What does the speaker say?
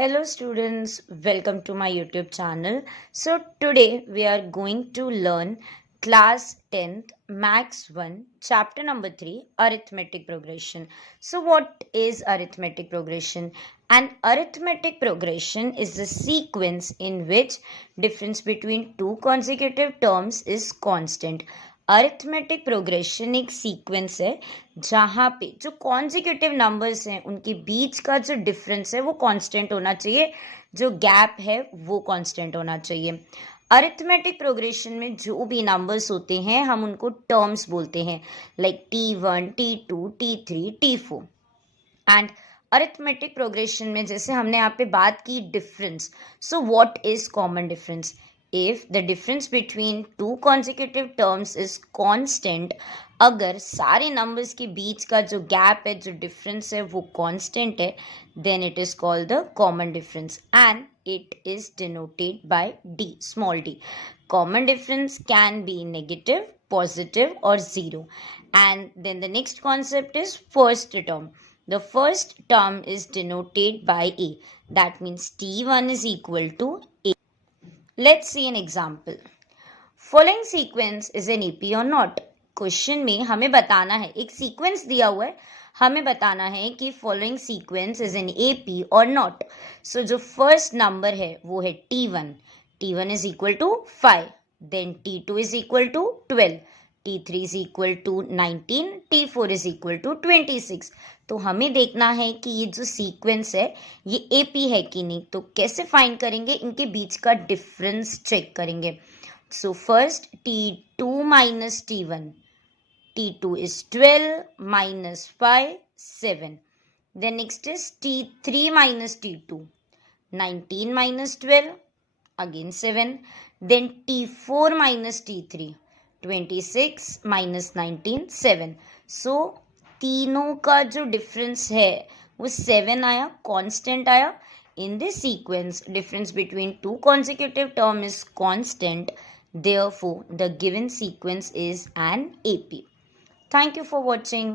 Hello students, welcome to my YouTube channel. So today we are going to learn class 10th Max 1 chapter number 3 arithmetic progression. So what is arithmetic progression? An arithmetic progression is the sequence in which difference between two consecutive terms is constant. Arithmetic progression एक सीक्वेंस है जहाँ पे जो consecutive numbers हैं उनके बीच का जो डिफरेंस है वो कांस्टेंट होना चाहिए, जो गैप है वो कांस्टेंट होना चाहिए। अरिथमेटिक प्रोग्रेशन में जो भी नंबर्स होते हैं हम उनको टर्म्स बोलते हैं, like T1, T2, T3, T4। And arithmetic progression में जैसे हमने यहाँ पे बात की difference, so what is common difference? If the difference between two consecutive terms is constant, अगर सारे नंबर्स के बीच का जो गैप है, जो डिफरेंस है वो कांस्टेंट है, then it is called the common difference and it is denoted by D, small d. Common difference can be negative, positive or zero. And then the next concept is first term. The first term is denoted by A. That means T1 is equal to A. Let's see an example. Following sequence is an AP or not? Question में हमें बताना है, एक सीक्वेंस दिया हुआ है, हमें बताना है कि following sequence is an AP और नॉट। सो जो फर्स्ट नंबर है वो है T1. T1 is equal to 5, then T2 is equal to 12, T3 is equal to 19, T4 is equal to 26। तो हमें देखना है कि ये जो सीक्वेंस है ये एपी है कि नहीं। तो कैसे फाइंड करेंगे? इनके बीच का डिफरेंस चेक करेंगे। So first T2 minus T1. T2 is 12 minus 5, 7. Then next is T3 minus T2. 19 minus 12, again 7. Then T4 minus T3. 26 minus 19, 7. So तीनों का जो डिफरेंस है वो 7 आया, कांस्टेंट आया। In this sequence, difference between two consecutive terms is constant. Therefore, the given sequence is an AP. Thank you for watching.